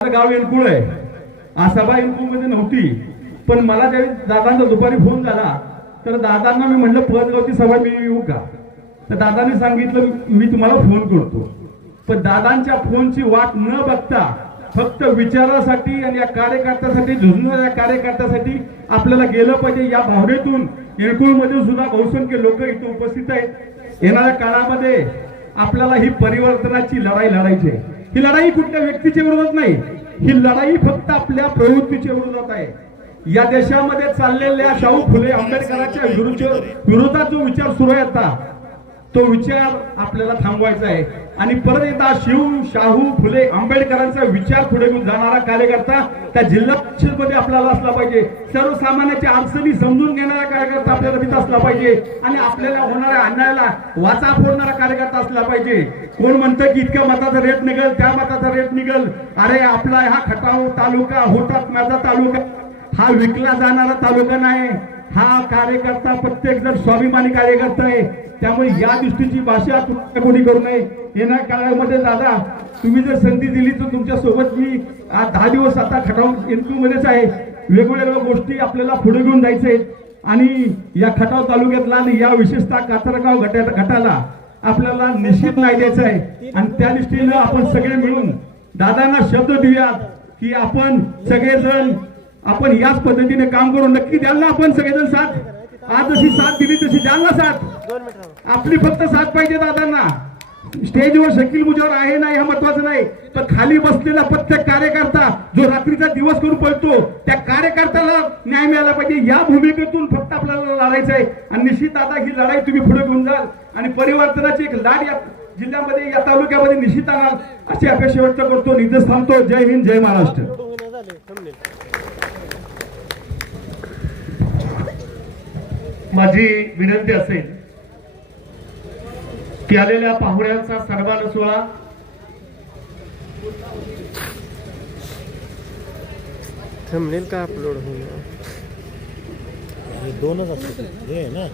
गाव एलकुळ आहे. आसाबा एलकुळ मध्ये नव्हती, पण मला ज्यावेळी दादांचा दुपारी फोन झाला तर दादांना मी म्हटलं पदगावची सभा मी येऊ का, तर दादांनी सांगितलं मी तुम्हाला फोन करतो. पण दादांच्या फोनची वाट न बघता फक्त विचारासाठी आणि या कार्यकर्त्यासाठी, झुंजणाऱ्या कार्यकर्त्यासाठी आपल्याला गेलं पाहिजे या भावनेतून एलकुळमध्ये सुद्धा बहुसंख्य लोक इथे उपस्थित आहेत. येणाऱ्या काळामध्ये आपल्याला ही परिवर्तनाची लढाई लढायची आहे. ही लढाई कुठल्या व्यक्तीच्या विरोधात नाही, ही लढाई फक्त आपल्या प्रवृत्तीच्या विरोधात आहे. या देशामध्ये चाललेल्या शाहू फुले आंबेडकरांच्या विरोधात जो विचार सुरू आहे आता, तो विचार आपल्याला थांबवायचा आहे. आणि परत एकदा शाहू फुले आंबेडकरांचा विचार पुढे घेऊन जाणारा कार्यकर्ता त्या जिल्हा परिषदमध्ये आपल्याला असला पाहिजे. सर्वसामान्यांच्या अडचणी समजून घेणारा कार्यकर्ता आपल्याला तिथं असला पाहिजे आणि आपल्याला होणाऱ्या अन्यायाला वाचा फोडणारा कार्यकर्ता असला पाहिजे. कोण म्हणतं की इतक्या मताचा रेट निघल, त्या मताचा रेट निघल. अरे आपला हा खटाव तालुका, हुतात्म्याचा तालुका हा विकला जाणारा तालुका नाही. हा कार्यकर्ता प्रत्येक जण स्वाभिमानी कार्यकर्ता आहे. त्यामुळे या दृष्टीची भाषा कोणी करू नये. येणाऱ्या काळामध्ये दादा तुम्ही जर संधी दिली तर तुमच्या सोबत मी 10 दिवस आता खटाव एलकुळमध्येच आहे. वेगवेगळ्या गोष्टी आपल्याला पुढे घेऊन जायचे आहेत आणि या खटाव तालुक्यातला आणि या विशेषतः कातरगाव गटाला आपल्याला निश्चित नाही द्यायचं आहे. आणि त्या दृष्टीनं आपण सगळे मिळून दादांना शब्द देऊयात की आपण सगळेजण आपण याच पद्धतीने काम करू. नक्की द्याल ना आपण सगळेजण साथ? आज जशी साथ दिली तशी द्याल ना साथ? आपली फक्त साथ पाहिजे दादांना. स्टेजवर शकील मुजावर आहे नाही हा महत्वाचं नाही, पण खाली बसलेला प्रत्येक कार्यकर्ता जो रात्रीचा दिवस करून पळतो त्या कार्यकर्त्याला न्याय मिळाला पाहिजे. या भूमिकेतून फक्त आपल्याला लढायचं आहे. आणि निश्चित दादा ही लढाई तुम्ही पुढे घेऊन जाल आणि परिवर्तनाची एक लाट या जिल्ह्यामध्ये, या तालुक्यामध्ये निश्चित आणाल अशी अपेक्षा व्यक्त करतो. निधीच थांबतो. जय हिंद, जय महाराष्ट्र. माझी विनंती असेल की आलेल्या पाहुण्यांचा सन्मान सोहळा थंबनेल का अपलोड होईल दोनच असते ना.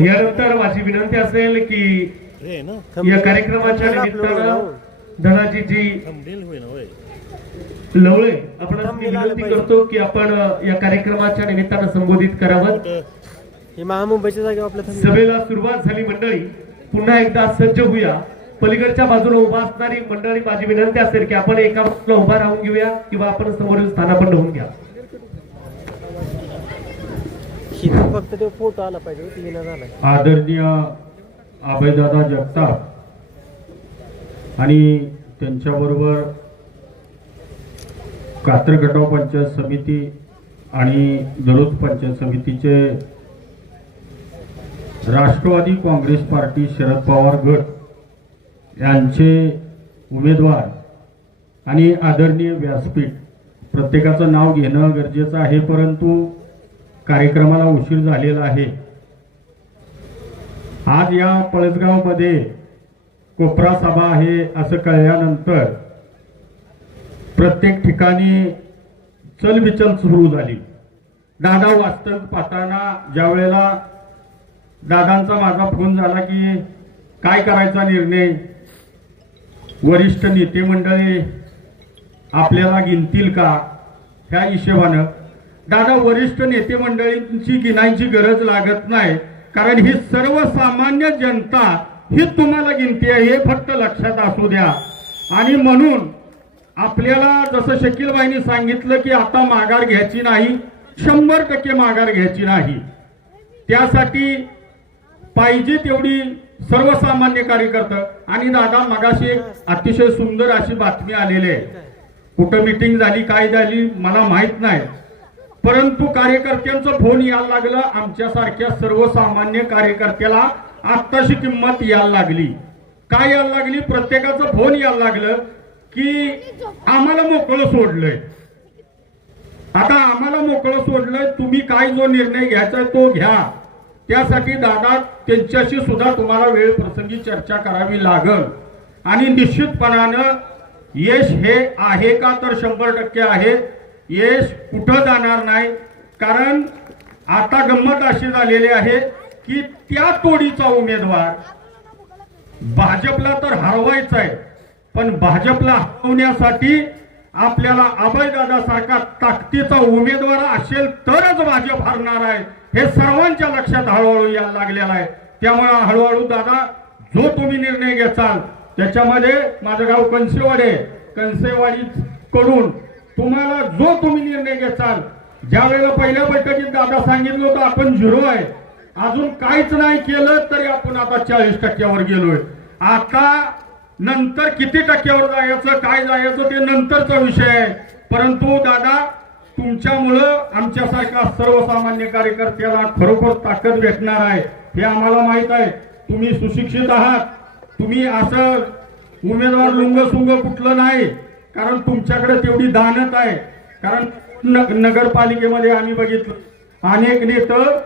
यानंतर माझी विनंती असेल की या कार्यक्रमाच्या निमित्तानं धनाजी जी लवळे आपण विनंती करतो की आपण या कार्यक्रमाच्या निमित्तानं संबोधित करावं. हे महामुंबईच्या जागेवर आपल्या सभेला सुरुवात झाली. मंडळी पुन्हा एकदा सज्ज होऊया. पलीकडच्या बाजूला उभा असणारी मंडळी माझी विनंती असेल की आपण एका बाजूला उभा राहून घेऊया किंवा आपण समोरील स्थानापन्न होऊन घ्या. फक्त तो फोटो आला पाहिजे. आदरणीय अभयदादा जगताप आणि त्यांच्याबरोबर कात्रखटाव पंचायत समिती आणि दरोज पंचायत समितीचे राष्ट्रवादी काँग्रेस पार्टी शरद पवार गट यांचे उमेदवार आणि आदरणीय व्यासपीठ, प्रत्येकाचं नाव घेणं गरजेचं आहे, परंतु कार्यक्रमाला उशीर झालेला आहे. आज या पळसगावमध्ये कोपरा सभा आहे असं कळल्यानंतर प्रत्येक ठिकाणी चलबिचल सुरू झाली. दादा वास्तव पाहताना ज्या वेळेला दादांचा माझा फोन झाला की काय करायचा निर्णय, वरिष्ठ नेते मंडळी आपल्याला गिनतील का, ह्या हिशोबानं दादा वरिष्ठ नेते मंडळींची गिनायची गरज लागत नाही, कारण ही सर्वसामान्य जनता ही तुम्हाला गिनती आहे, हे फक्त लक्षात असू द्या. आणि म्हणून आपल्याला जसं शकीलबाईंनी सांगितलं की आता माघार घ्यायची नाही, 100% माघार घ्यायची नाही. त्यासाठी पाहिजे तेवढी सर्वसामान्य कार्यकर्ता. आणि दादा मगाशी एक अतिशय सुंदर अशी बातमी आलेली आहे. कुठं मीटिंग झाली काय झाली मला माहित नाही, परंतु कार्यकर्त्यांचा फोन यायला लागला. आमच्यासारख्या सर्वसामान्य कार्यकर्त्याला आत्ताशी किंमत यायला लागली. काय यायला लागली? प्रत्येकाचं फोन यायला लागलं की आम्हाला मोकळं सोडलंय. आता आम्हाला मोकळं सोडलंय, तुम्ही काय जो निर्णय घ्यायचा तो घ्या. त्यासाठी दादा त्यांच्याशी सुद्धा तुम्हाला वेळ प्रसंगी चर्चा करावी लागल. आणि निश्चितपणानं यश हे आहे का, तर 100% आहे. यश कुठं जाणार नाही, कारण आता गंमत अशी झालेली आहे की त्या तोडीचा उमेदवार भाजपला तर हरवायचा आहे, पण भाजपला हटवण्यासाठी आपल्याला अभयदादा सारखा ताकदीचा उमेदवार असेल तरच भाजप हरणार आहे, हे सर्वांच्या लक्षात हळूहळू यायला लागलेलं आहे. त्यामुळे हळूहळू दादा जो तुम्ही निर्णय घेचाल त्याच्यामध्ये, माझं गाव कणसेवाडी, कणसेवाडी कडून तुम्हाला जो तुम्ही निर्णय घेचाल, ज्या वेळेला पहिल्या बैठकीत दादा सांगितलं होतं आपण 0 आहे, अजून काहीच नाही केलं तरी आपण आता 40% गेलोय. आता नंतर किती टक्क्यावर जायचं, काय जायचं ते नंतरचा विषय आहे. परंतु दादा तुमच्यामुळं आमच्यासारख्या सर्वसामान्य कार्यकर्त्याला खरोखर ताकद भेटणार आहे हे आम्हाला माहित आहे. तुम्ही सुशिक्षित आहात, तुम्ही असं उमेदवार लुंगसुंग कुठलं नाही, कारण तुमच्याकडे तेवढी दानत आहे. कारण नगरपालिकेमध्ये आम्ही बघितलं अनेक नेतं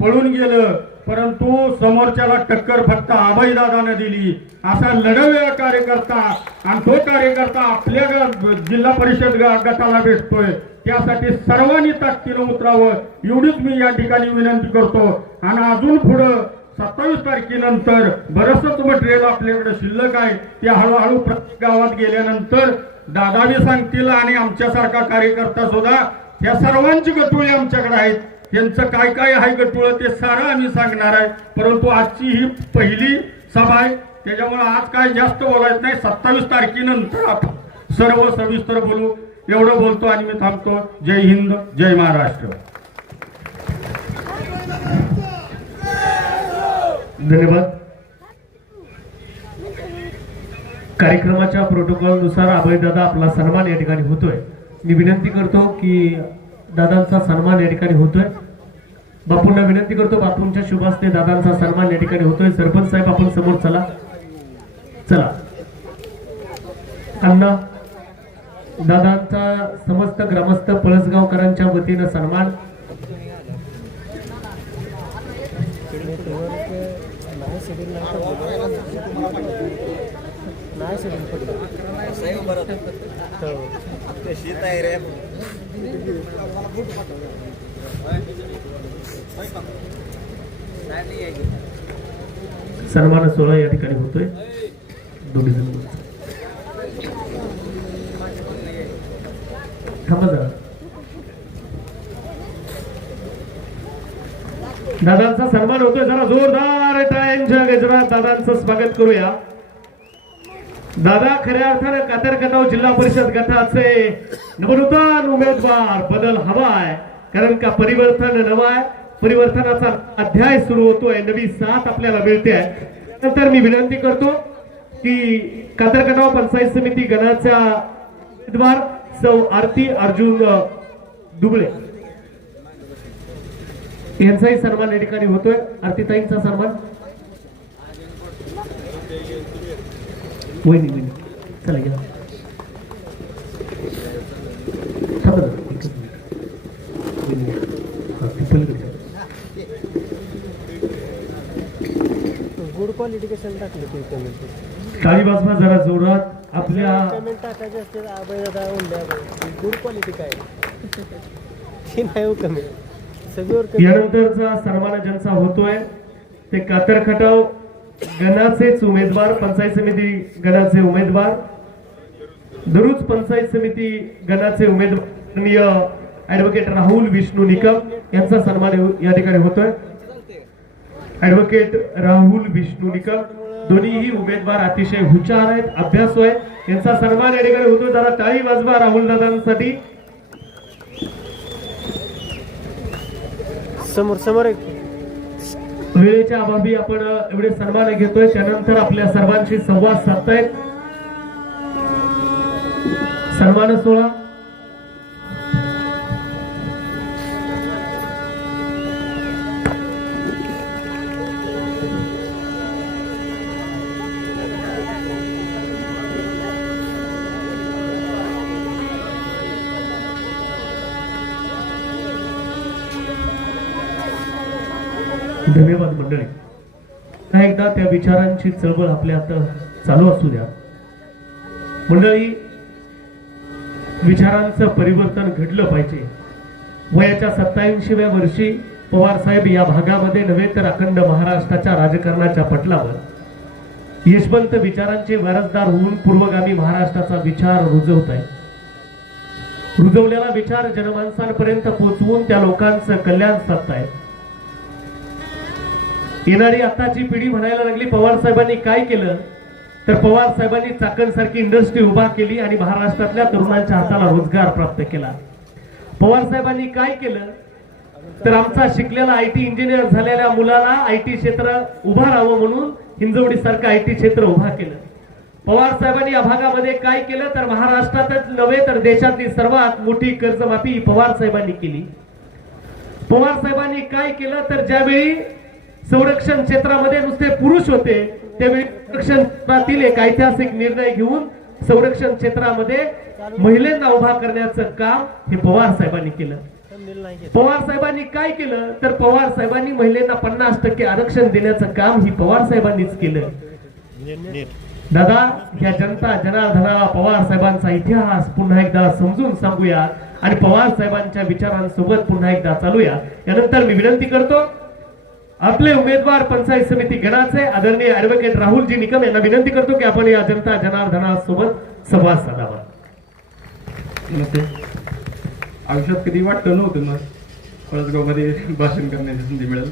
पळून गेलं, परंतु समोरच्याला टक्कर फक्त अभयदादाने दिली. असा लढवलेला कार्यकर्ता, आणि तो कार्यकर्ता आपल्या जिल्हा परिषद गटाला भेटतोय. त्यासाठी सर्वांनी ताकदीनं उतरावं एवढीच मी या ठिकाणी विनंती करतो. आणि अजून पुढं 27 तारखेनंतर बरंचसं मटेरियल आपल्याकडे शिल्लक आहे, ते हळूहळू प्रत्येक गावात गेल्यानंतर दादावी सांगतील. आणि आमच्यासारखा कार्यकर्ता सुद्धा या सर्वांची गटुळी आमच्याकडे आहेत, त्यांचं काय काय आहे गटुळं ते सारं आम्ही सांगणार आहे. परंतु आजची ही पहिली सभा आहे, त्याच्यामुळे आज काय जास्त बोलायचं नाही. 27 तारखेनंतर आपण सर्व सविस्तर बोलू. एवढं बोलतो आणि मी थांबतो. जय हिंद, जय महाराष्ट्र. धन्यवाद. कार्यक्रमाच्या प्रोटोकॉल नुसार अभयदादा आपला सन्मान या ठिकाणी होतोय. मी विनंती करतो की दादांचा सन्मान या ठिकाणी होतोय. बापूंना विनंती करतो, बापूंच्या शुभ हस्ते दादांचा सन्मान या ठिकाणी होतोय. सरपंच साहेब आपण समोर चला. चला अण्णा, दादांचा समस्त ग्रामस्थ पळसगावकरांच्या वतीनं सन्मान. सन्मान सोहळा या ठिकाणी होतोय. दोन्ही जण थांबा जरा. दादांचा सन्मान होतोय, जरा जोरदार टाळ्यांच्या गजरात दादांचं स्वागत करूया. दादा खऱ्या अर्थानं कातरकटाव जिल्हा परिषद गटाचे नवनूतन उमेदवार. बदल हवाय, कारण का परिवर्तन नवाय, परिवर्तनाचा अध्याय सुरू होतोय, नवी साथ आपल्याला मिळते आहे. नंतर मी विनंती करतो की कातरकटाव पंचायत समिती गणाच्या उमेदवार सौ आरती अर्जुन दुबळे यांचाही सन्मान या ठिकाणी होतोय. आरतीताईंचा सन्मान. वहिनी चला घ्या. गुड क्वालिटी कशाला टाकली ते पेमेंट? टाळी वाजवा जरा जोरात. आपल्या पेमेंट टाकायचे असते अभयदादा उंड्या. गुड क्वालिटी काय ती नाही हो कमी सगळं. यानंतरचा सन्मान ज्यांचा होतोय ते कातरखटाव गणाचेच उमेदवार, पंचायत समिती गणाचे उमेदवार, दरुज पंचायत समिती गणाचे उमेदवार ऍडव्होकेट राहुल विष्णू निकम यांचा सन्मान या ठिकाणी होतोय. ऍडव्होकेट राहुल विष्णू निकम दोन्हीही उमेदवार अतिशय हुशार आहेत, अभ्यासू आहेत, यांचा सन्मान या ठिकाणी होतो. जरा टाळी वाजवा राहुल दादांसाठी. समोर समोर एक वेळेच्या अभावी आपण एवढे सन्मान घेतोय. त्यानंतर आपल्या सर्वांशी संवाद साधतायत. सन्मान सोहळा धन्यवाद मंडळी. पुन्हा एकदा त्या विचारांची चळवळ आपल्या आता चालू असू द्या. मंडळी, विचारांचं परिवर्तन घडलं पाहिजे. वयाच्या 87व्या वर्षी पवार साहेब या भागामध्ये नव्हे तर अखंड महाराष्ट्राच्या राजकारणाच्या पटलावर यशवंत विचारांचे वारसदार होऊन पूर्वगामी महाराष्ट्राचा विचार रुजवत आहे. रुजवलेला विचार जनमानसांपर्यंत पोहोचवून त्या लोकांचं कल्याण साधतायत. येणारी आताची पिढी म्हणायला लागली पवार साहेबांनी काय केलं, तर पवार साहेबांनी चाकण सारखी इंडस्ट्री उभा केली आणि महाराष्ट्रातल्या तरुणांच्या हाताला रोजगार प्राप्त केला. पवार साहेबांनी काय केलं, तर आमचा शिकलेला आयटी इंजिनियर झालेल्या मुलाला आयटी क्षेत्र उभा राहावं म्हणून हिंजवडी सारखं आयटी क्षेत्र उभा केलं. पवार साहेबांनी या भागामध्ये काय केलं, तर महाराष्ट्रातच नव्हे तर देशातली सर्वात मोठी कर्जमाफी पवार साहेबांनी केली. पवार साहेबांनी काय केलं, तर ज्यावेळी संरक्षण क्षेत्रामध्ये नुसते पुरुष होते त्यावेळी संरक्षण क्षेत्रातील एक ऐतिहासिक निर्णय घेऊन संरक्षण क्षेत्रामध्ये महिलांना उभा करण्याचं काम हे पवार साहेबांनी केलं. पवार साहेबांनी काय केलं, तर पवार साहेबांनी महिलांना 50% आरक्षण देण्याचं काम ही पवार साहेबांनीच केलं. दादा, ह्या जनता जनार्दनाला पवार साहेबांचा इतिहास पुन्हा एकदा समजून सांगूया आणि पवार साहेबांच्या विचारांसोबत पुन्हा एकदा चालूया. यानंतर मी विनंती करतो आपले उमेदवार पंचायत समिती गणाचे आदरणीय ऍडव्होकेट राहुलजी निकम यांना विनंती करतो की आपण या जनता जनार्दनासोबत संवाद साधावा. नमस्ते. आयुष्यात कधी वाटतं नव्हतं ना पळसगावमध्ये भाषण करण्याची संधी मिळेल.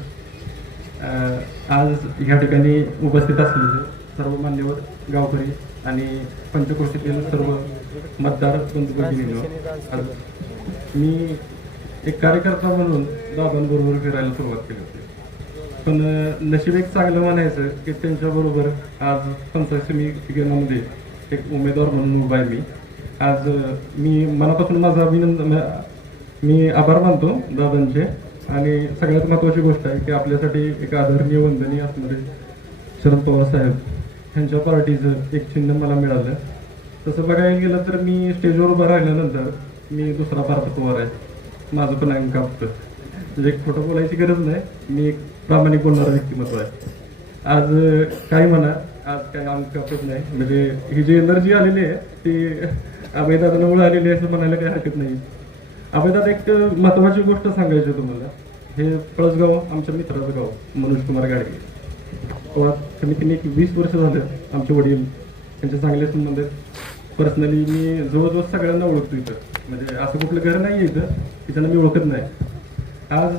आज या ठिकाणी उपस्थित असलेले सर्व मान्यवर गावकरी आणि पंचक्रोशीतील सर्व मतदार बंधू भगिनींनो, मी एक कार्यकर्ता म्हणून दादांबरोबर फिरायला सुरुवात केली होती. पण नशीब एक चांगलं म्हणायचं की त्यांच्याबरोबर आज पंचायत समिती गणामध्ये एक उमेदवार म्हणून उभा आहे. मी आज मी मनापासून माझा मी आभार मानतो दादांचे. आणि सगळ्यात महत्त्वाची गोष्ट आहे की आपल्यासाठी एक आदरणीय वंदनीय असणारे शरद पवार साहेब यांच्या पार्टीचं एक चिन्ह मला मिळालं. तसं बघायला गेलं तर मी स्टेजवर उभं राहिल्यानंतर मी दुसरा भारत पवार आहे. माझं पण अंक कापतं, म्हणजे एक खोटं बोलायची गरज नाही, मी एक प्रामाणिक बोलणारा व्यक्तिमत्व आहे. आज काय म्हणा, आज काय अंक कापत नाही, म्हणजे ही जी एनर्जी आलेली आहे ती अभयदादांमुळे आलेली आहे असं म्हणायला काही हरकत नाही. अभयदादा, एक महत्त्वाची गोष्ट सांगायची तुम्हाला. हे पळसगाव आमच्या मित्राचं गाव, मनोज कुमार गाडगे. समितीने एक 20 वर्ष झालं आमचे वडील त्यांचे चांगले संबंध आहेत. पर्सनली मी जवळजवळ सगळ्यांना ओळखतो इथं, म्हणजे असं कुठलं घर नाही इथं की त्यांना मी ओळखत नाही. आज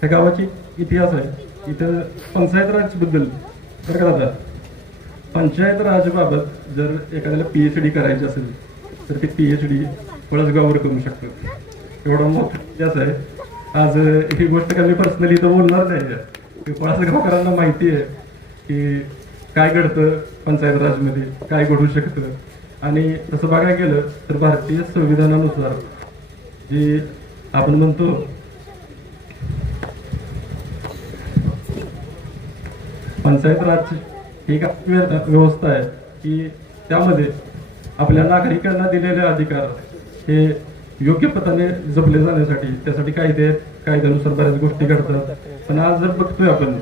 ह्या गावाची इतिहास आहे. इथं पंचायत राजबद्दल बरं का दादा, पंचायत राजबाबत जर एखाद्याला PhD करायची असेल तर ते PhD पळसगाववर करू शकतो. एवढा मोठा इतिहास आहे. आज ही गोष्ट काय मी पर्सनली इथं बोलणार नाही. पळसगावकरांना माहिती आहे की काय घडतं पंचायत राजमध्ये, काय घडू शकतं. आणि तसं बघायला गेलं तर भारतीय संविधानानुसार जी आपण म्हणतो पंचायत राज ही एक व्यवस्था आहे की त्यामध्ये आपल्या नागरिकांना दिलेले अधिकार हे योग्य पद्धतीने जपले जाण्यासाठी त्यासाठी कायदे आहेत. कायद्यानुसार बऱ्याच गोष्टी घडतात. पण आज जर बघतोय आपण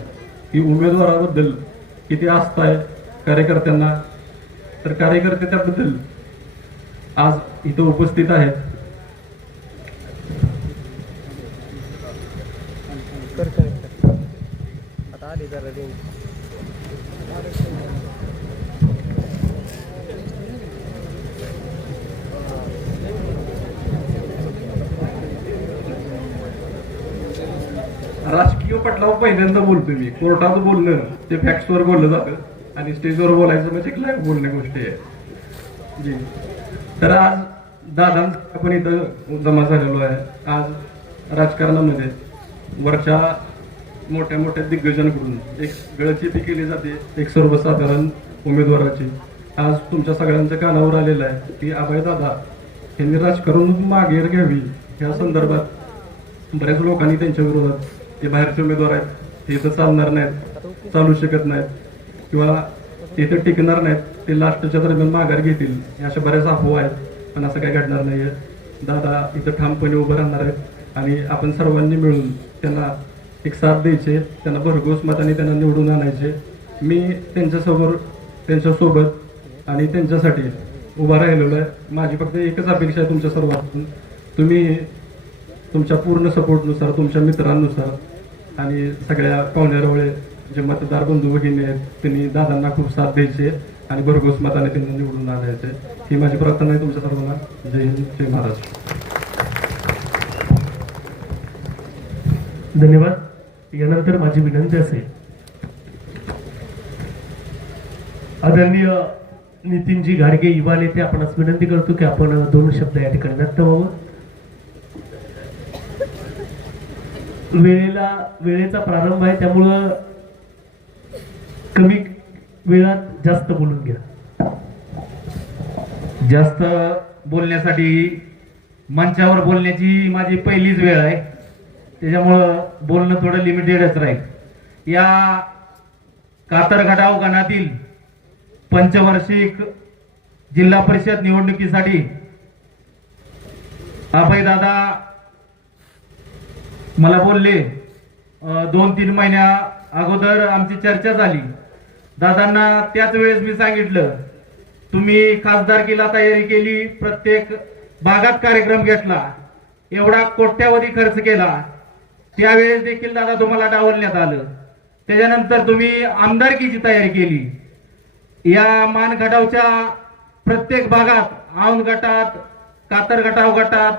की उमेदवाराबद्दल किती आस्था आहे कार्यकर्त्यांना, तर कार्यकर्ते त्याबद्दल आज इथं उपस्थित आहेत. आता आली जरा रेंज. राजकीय पटलावर पहिल्यांदा बोलतोय मी. कोर्टात बोलणं ते फॅक्ट्सवर बोललं जातं आणि स्टेजवर बोलायचं म्हणजे एक लाईव्ह बोलण्या गोष्टी आहे जी. तर आज दादांचा आपण इथं जमा झालेलो आहे. आज राजकारणामध्ये वरच्या मोठ्या मोठ्या दिग्गजांकडून एक गळचेपी केली जाते एक सर्वसाधारण उमेदवाराची. आज तुमच्या सगळ्यांच्या कानावर आलेलं आहे की अभयदादा यांनी राजकारण मागे घ्यावी. ह्या संदर्भात बऱ्याच लोकांनी त्यांच्या विरोधात ते बाहेरचे उमेदवार आहेत, ते इथं चालणार नाहीत, चालू शकत नाहीत किंवा इथं टिकणार नाहीत, ते लास्टच्या दरम्यान माघार घेतील, अशा बऱ्याच अफवा आहेत. पण असं काही घडणार नाहीये. दादा इथं ठामपणे उभं राहणार आहेत आणि आपण सर्वांनी मिळून त्यांना एक साथ द्यायचे, त्यांना भरघोस मताने त्यांना निवडून आणायचे. मी त्यांच्यासोबत आणि त्यांच्यासाठी उभा राहिलेलो आहे. माझी फक्त एकच अपेक्षा आहे तुमच्या सर्वांकडून, तुम्ही तुमच्या पूर्ण सपोर्टनुसार, तुमच्या मित्रांनुसार आणि सगळ्या पाहुण्यारवळे जे मतदार बंधू भगिनी आहेत त्यांनी दादांना खूप साथ द्यायचे आणि भरघोस मताने त्यांना निवडून आणायचे. ही माझी प्रार्थना आहे तुमच्या सर्वांना. जय हिंद, जय महाराष्ट्र. धन्यवाद. यानंतर माझी विनंती असेल आदरणीय नितीनजी घाडगे युवा नेते आपणास विनंती करतो की आपण 2 शब्द या ठिकाणी व्यक्त व्हावं. वेळेचा प्रारंभ आहे त्यामुळं कमी वेळात जास्त बोलून घ्या. जास्त बोलण्यासाठी मंचावर बोलण्याची माझी पहिलीच वेळ आहे, त्याच्यामुळं बोलणं थोडं लिमिटेडच राहील. या कातरगडाव गणातील पंचवार्षिक जिल्हा परिषद निवडणुकीसाठी अभयदादा मला बोलले. 2-3 महिन्या अगोदर आमची चर्चा झाली. दादांना त्याच वेळेस मी सांगितलं, तुम्ही खासदारकीला तयारी केली, प्रत्येक भागात कार्यक्रम घेतला, एवढा कोट्यावधी खर्च केला, त्यावेळेस देखील दादा तुम्हाला डावलण्यात आलं. त्याच्यानंतर तुम्ही आमदारकीची तयारी केली. या मानगडावच्या प्रत्येक भागात, औंध गटात, कातरगटाव गटात,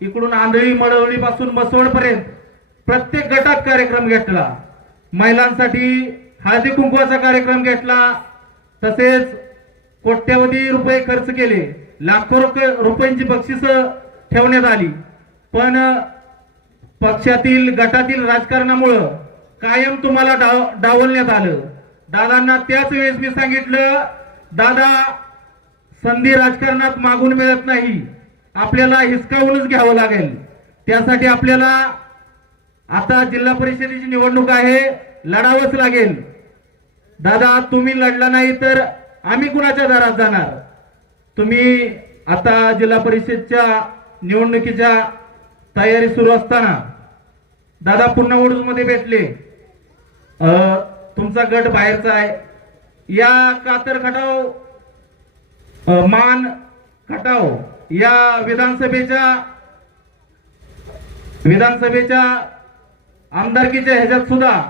इकडून आंधळी मळवणी पासून बसवड पर्यंत प्रत्येक गटात कार्यक्रम घेतला. महिलांसाठी हळदी कुंकवाचा कार्यक्रम घेतला. तसेच कोट्यवधी रुपये खर्च केले, लाखो रुपयांची बक्षीस ठेवण्यात आली. पण पक्षातील गटातील राजकारणामुळं कायम तुम्हाला डावलण्यात आलं. दादांना त्याच वेळेस मी सांगितलं, दादा संधी राजकारणात मागून मिळत नाही, आपल्याला हिसकावूनच घ्यावं लागेल. त्यासाठी आपल्याला आता जिल्हा परिषदेची निवडणूक आहे, लढावंच लागेल. दादा तुम्ही लढला नाही तर आम्ही कुणाच्या दारात जाणार. तुम्ही आता जिल्हा परिषदच्या निवडणुकीच्या तयारी सुरू असताना दादा पुन्हा मध्ये भेटले. तुमचा गट बाहेरचा आहे. या कातर खटाव, मान खटाव या विधानसभेच्या आमदारकीच्या ह्याच्यात सुद्धा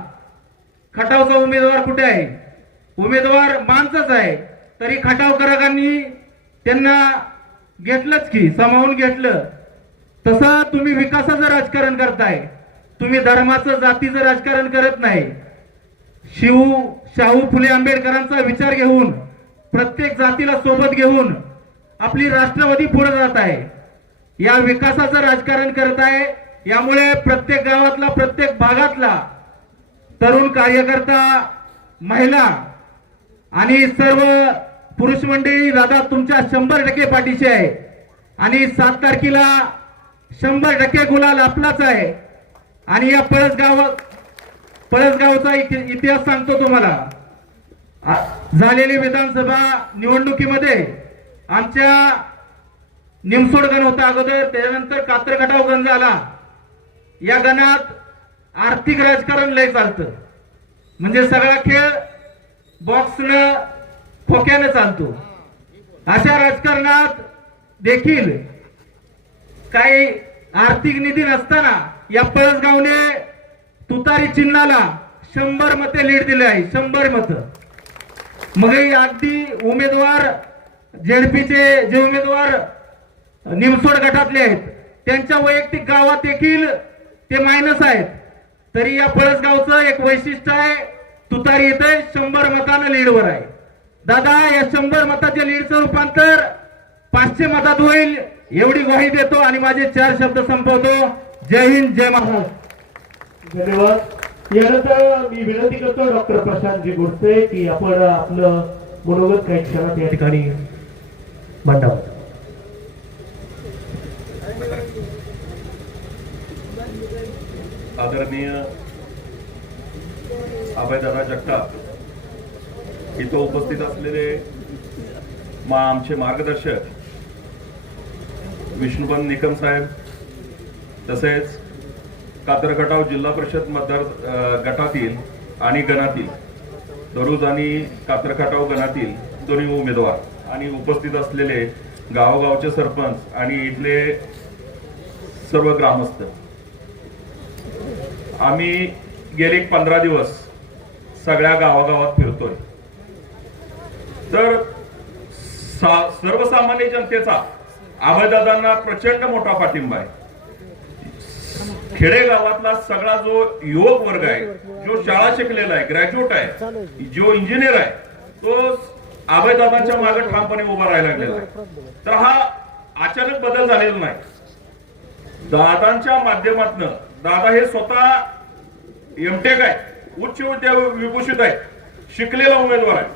खटावचा उमेदवार कुठे आहे? उमेदवार मानचाच आहे. तरी खटावकरांनी त्यांना घेतलंच की, सामावून घेतलं. तसं तुम्ही विकासाचं राजकारण करताय, तुम्ही धर्माचं, जातीचं राजकारण करत नाही. शाहू फुले आंबेडकरांचा विचार घेऊन, प्रत्येक जातीला सोबत घेऊन आपली राष्ट्रवादी पुढे जात आहे. या विकासाचं राजकारण करत आहे. यामुळे प्रत्येक गावातला, प्रत्येक भागातला तरुण कार्यकर्ता, महिला आणि सर्व पुरुष मंडळी दादा तुमच्या 100% पाठीशी आहे. आणि 7 तारखेला 100% गुलाल आपलाच आहे. आणि या पळसगावचा इतिहास सांगतो तुम्हाला. झालेली विधानसभा निवडणुकीमध्ये आमच्या निमसोड गण होता अगोदर, त्याच्यानंतर कातरगटाव गण झाला. या गणात आर्थिक राजकारण लय चालतं, म्हणजे सगळा खेळ बॉक्सनं, खोक्यानं चालतो. अशा राजकारणात देखील काही आर्थिक निधी नसताना या पळसगावने तुतारी चिन्हाला 100 मते लीड दिले आहे. 100 मतं. मग अगदी उमेदवार जेडपीचे जे उमेदवार निमसोड गटातले आहेत त्यांच्या वैयक्तिक गावात देखील ते मायनस आहेत. तरी या पळसगावचं एक वैशिष्ट्य आहे, तुतारी येते 100 मतांना लीडवर आहे. दादा या 100 मताच्या लीडचं रूपांतर 500 मतात होईल एवढी ग्वाही देतो आणि माझे 4 शब्द संपवतो. जय हिंद, जय महाराष्ट्र. धन्यवाद. यानंतर मी विनंती करतो डॉक्टर प्रशांतजी गोडसे की आपण आपलं मनोगत काही क्षणात या ठिकाणी मांडावं. आदरणीय अभयदादा जगताप, इथं उपस्थित असलेले आमचे मार्गदर्शक विष्णुबंध निकम साहेब, तसेच कातरगटाव जिल्हा परिषद मतदार गटातील आणि गणातील दरुज आणि कातरगटाव गणातील दोन्ही उमेदवार आणि उपस्थित असलेले गावोगावचे सरपंच आणि इथले सर्व ग्रामस्थ, आम्ही गेले 15 दिवस सगळ्या गावागावात फिरतोय. तर सर्वसामान्य जनतेचा अभयदादांना प्रचंड मोठा पाठिंबा आहे. खेडेगावातला सगळा जो युवक वर्ग आहे, जो शाळा शिकलेला आहे, ग्रॅज्युएट आहे, जो इंजिनियर आहे, तो अभयदादांच्या मागे ठामपणे उभा राहायला लागलेला आहे. तर हा अचानक बदल झालेला नाही. दादांच्या माध्यमातून दादा हे स्वतः एमटेक आहे, उच्च विभूषित आहे, शिकलेला उमेदवार आहे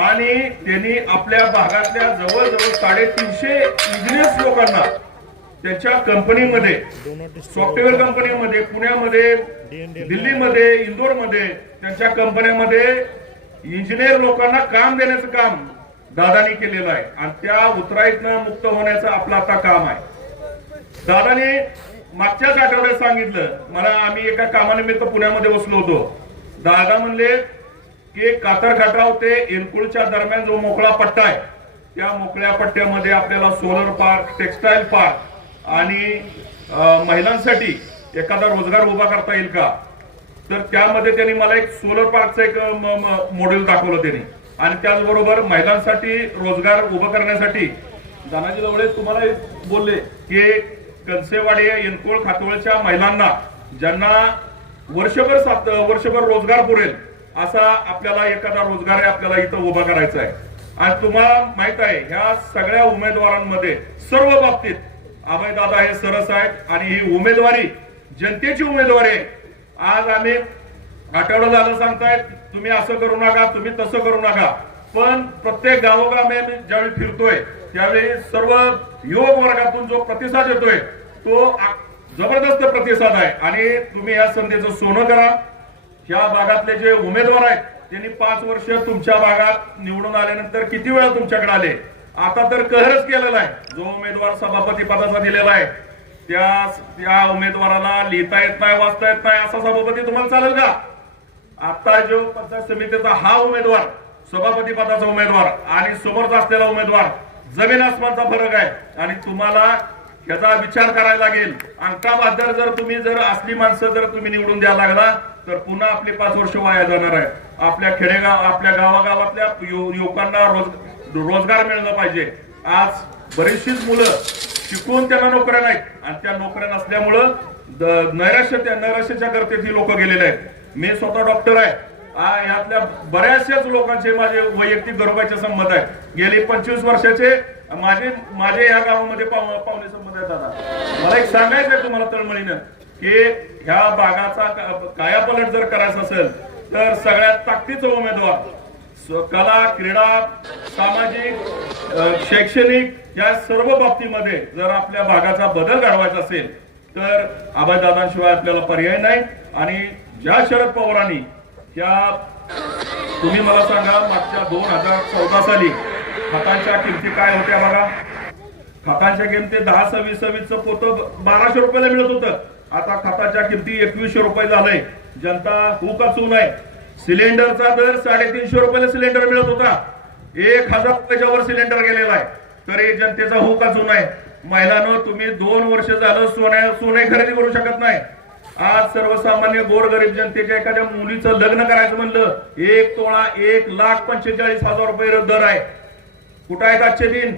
आणि त्यांनी आपल्या भागातल्या जवळजवळ 350 इंजिनियर्स लोकांना त्यांच्या कंपनीमध्ये, सॉफ्टवेअर कंपनीमध्ये, पुण्यामध्ये, दिल्लीमध्ये, इंदोरमध्ये त्यांच्या कंपन्यांमध्ये इंजिनियर लोकांना काम देण्याचं काम दादानी केलेलं आहे आणि त्या उतराईतनं मुक्त होण्याचं आपलं आता काम आहे. दादाने मागच्याच आठवड्यात सांगितलं मला, आम्ही एका कामानिमित्त पुण्यामध्ये बसलो होतो. दादा म्हणले की कातरखटाव ते एलकुळच्या दरम्यान जो मोकळा पट्टा आहे, त्या मोकळ्या पट्ट्यामध्ये आपल्याला सोलर पार्क, टेक्सटाईल पार्क आणि महिलांसाठी एखादा रोजगार उभा करता येईल का. तर त्यामध्ये त्यांनी मला एक सोलर पार्कचं एक मॉडेल दाखवलं त्यांनी आणि त्याचबरोबर महिलांसाठी रोजगार उभं करण्यासाठी दानाजी लवळे तुम्हाला एक बोलले की कंसेवाडी एनकोळ खातोळच्या महिलांना ज्यांना वर्षभर रोजगार पुरेल असा आपल्याला एखादा रोजगार आपल्याला इथं उभा करायचा आहे. आणि तुम्हाला माहित आहे ह्या सगळ्या उमेदवारांमध्ये सर्व बाबतीत अभयदादा हे सरस आहेत आणि ही उमेदवारी जनतेची उमेदवारी आहे. आज आम्ही आठवडा झालं सांगतायत तुम्ही असं करू नका, तुम्ही तसं करू नका, पण प्रत्येक गावोगावी ज्यावेळी फिरतोय त्यावेळी सर्व युवक वर्गातून जो प्रतिसाद येतोय तो जबरदस्त प्रतिसाद आहे आणि तुम्ही या संधीचं सोनं करा. या भागातले जे उमेदवार आहेत त्यांनी 5 वर्ष तुमच्या भागात निवडून आल्यानंतर किती वेळा तुमच्याकडे आले, आता तर कहरच केलेला आहे. जो उमेदवार सभापती पदाचा दिलेला आहे त्या उमेदवाराला लिहिता येत नाही, वाचता येत नाही असा सभापती तुम्हाला चालेल का. आता जो पंचायत समितीचा हा उमेदवार, सभापती पदाचा उमेदवार आणि समोरचा असलेला उमेदवार, जमीन आसमानचा फरक आहे आणि तुम्हाला याचा विचार करायला लागेल. अंगठा बादर जर असली माणसं जर तुम्ही निवडून द्यायला लागला तर पुन्हा आपले 5 वर्ष वाया जाणार आहे. आपल्या खेडेगाव, आपल्या गावागावातल्या युवकांना रोजगार मिळाला पाहिजे. आज बरीचशीच मुलं शिकून त्यांना नोकऱ्या नाहीत आणि त्या नोकऱ्या नसल्यामुळं नैराश्याच्या गर्तेत ही लोक गेलेले आहेत. मी स्वतः डॉक्टर आहे. यातल्या बऱ्याचशाच लोकांचे माझे वैयक्तिक घरोबाचे संबंध आहेत. गेली 25 वर्षाचे माझे या गावामध्ये पाहुणे संबंध आहेत. दादा मला एक सांगायचं आहे तुम्हाला तळमळीनं की ह्या भागाचा कायापालट जर करायचा असेल तर सगळ्यात ताकदीचा उमेदवार कला, क्रीडा, सामाजिक, शैक्षणिक या सर्व बाबतीमध्ये जर आपल्या भागाचा बदल घडवायचा असेल तर अभयदादांशिवाय आपल्याला पर्याय नाही. आणि ज्या शरद पवारांनी त्या तुम्ही मला सांगा मागच्या 2014 साली खतांच्या किमती काय होत्या बघा. खतांच्या किमती 10-20 पोतं 1200 रुपयाला मिळत होतं. आता खताच्या किमती 2100 रुपये झालंय. जनता हुकाचून आहे. सिलेंडरचा दर 350 रुपयाला सिलेंडर मिळत होता. 1000 रुपयाच्या वर सिलेंडर गेलेला आहे. तरी जनतेचा हुकाचून आहे. महिलांनो तुम्ही 2 वर्ष झालं सोने खरेदी करू शकत नाही. आज सर्वसामान्य गोरगरीब जनतेच्या एखाद्या मुलीचं लग्न करायचं म्हणलं 1 तोळा 1,45,000 रुपये दर आहे. कुठं आहेत आजचे दिन.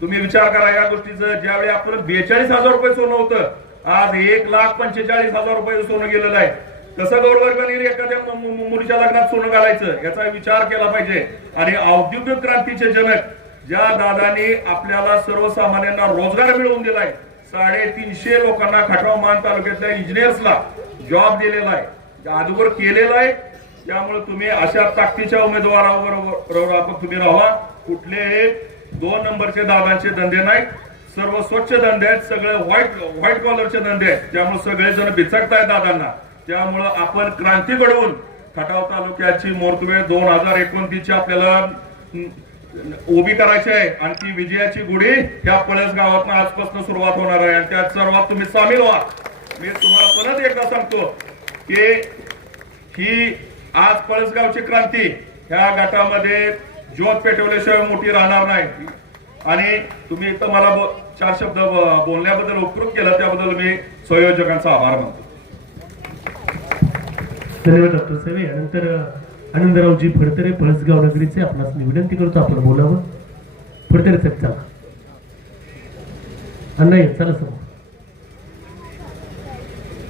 तुम्ही विचार करा या गोष्टीचं. ज्यावेळी आपण 42,000 रुपये सोनं होतं आज 1,45,000 रुपये सोनं गेलेलं आहे. कसं गोरगरिबांनी एखाद्या मुलीच्या लग्नात सोनं घालायचं याचा विचार केला पाहिजे. आणि औद्योगिक क्रांतीचे जनक ज्या दादांनी आपल्याला सर्वसामान्यांना रोजगार मिळवून दिलाय, 350 लोकांना खटाव मान तालुक्यातल्या इंजिनियर्सला जॉब दिलेला आहे, अगोदर केलेला आहे. त्यामुळे तुम्ही अशा ताकदीच्या उमेदवाराबरोबर तुम्ही राहा. कुठले 2 नंबरचे दादांचे धंदे नाहीत. सर्व स्वच्छ धंदे आहेत. सगळे व्हाईट कॉलरचे धंदे आहेत. त्यामुळे सगळेजण बिचकतायत दादांना. त्यामुळं आपण क्रांती घडवून खटाव तालुक्याची मुहूर्तवेळ 2029 आपल्याला उभी करायची आहे आणि ती विजयाची गुढी ह्या पळस गावातून आजपासून सुरुवात होणार आहे आणि त्यात सर्वात तुम्ही सामील व्हा. मी तुम्हाला परत एकदा सांगतो की ही आज पळसगावची क्रांती ह्या गटामध्ये ज्योत पेटवल्याशिवाय मोठी राहणार नाही. आणि तुम्ही इथं मला 4 शब्द बोलण्याबद्दल उपकृत केलं त्याबद्दल मी संयोजकांचा आभार मानतो. धन्यवाद डॉक्टर साहेब. यानंतर आनंदरावजी फडतरे पळसगाव नगरीचे आपणास मी विनंती करतो आपण बोलावं. फडतरे साहेब चला. नाही चला समोर.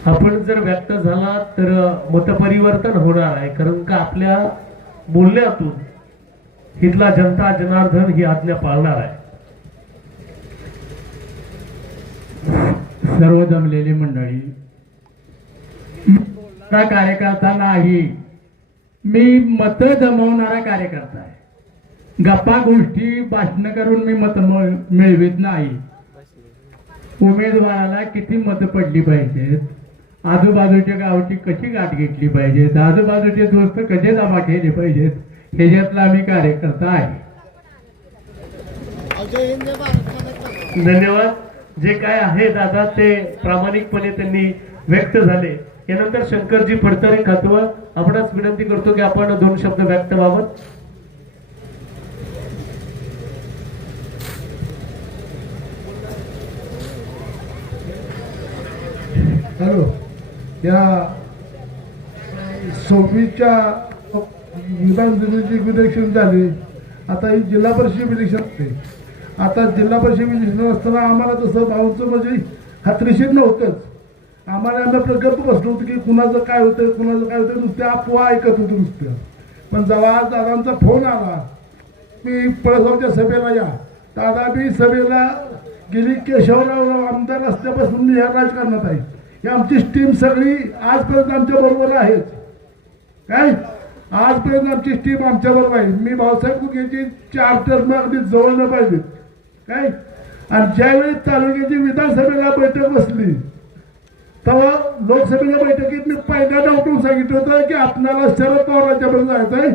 आपण जर व्यक्त झाला तर मतपरिवर्तन होणार आहे, कारण का आपल्या बोलण्यातून इथला जनता जनार्दन ही आज्ञा पाळणार आहे. सर्व जमलेली मंडळी, बोलणारा कार्यकर्ता नाही, मी मत जमवणारा कार्यकर्ता आहे. गप्पा गोष्टी भाषण करून मी मत मिळवित नाही. उमेदवाराला किती मतं पडली पाहिजेत, आजूबाजूच्या गावाची कशी गाठ घेतली पाहिजेत, आजूबाजूचे दोस्त कसे जमा केले पाहिजेत, ह्याच्यातला मी कार्यकर्ता आहे. धन्यवाद. जे काय आहे दादा ते प्रामाणिकपणे त्यांनी व्यक्त झाले. यानंतर शंकरजी फडतरे खातवा आपणास विनंती करतो की आपण 2 शब्द व्यक्त व्हावं. हॅलो, या 26च्या विधानसभेची इलेक्शन झाली. आता ही जिल्हा परिषद इलेक्शन असते. आता जिल्हा परिषद इलेक्शन असताना आम्हाला तसं भाऊंचं म्हणजे खात्रीशीर नव्हतंच. आम्हाला आम्ही आपलं गप्प बसलो होतो की कुणाचं काय होतं, कुणाचं काय होतं, नुसत्या अफवा ऐकत होतो नुसत्या. पण जेव्हा आज दादांचा फोन आला की पळसगावच्या सभेला या, दादा मी सभेला गेली केशवराव आमदार असल्यापासून मी या राजकारणात आहे. ही आमची टीम सगळी आजपर्यंत आमच्या बरोबर आहेच. काय आजपर्यंत आमची टीम आमच्या बरोबर आहे. मी भाऊसाहेब कुकेची 4 टर्म अगदी जवळ न पाहिजे काय. आणि ज्यावेळी तालुक्याची विधानसभेला बैठक बसली तेव्हा लोकसभेच्या बैठकीत मी पहिल्यांदा उठून सांगितलं होतं की आपणाला शरद पवारांच्या बरोबर जायचं आहे,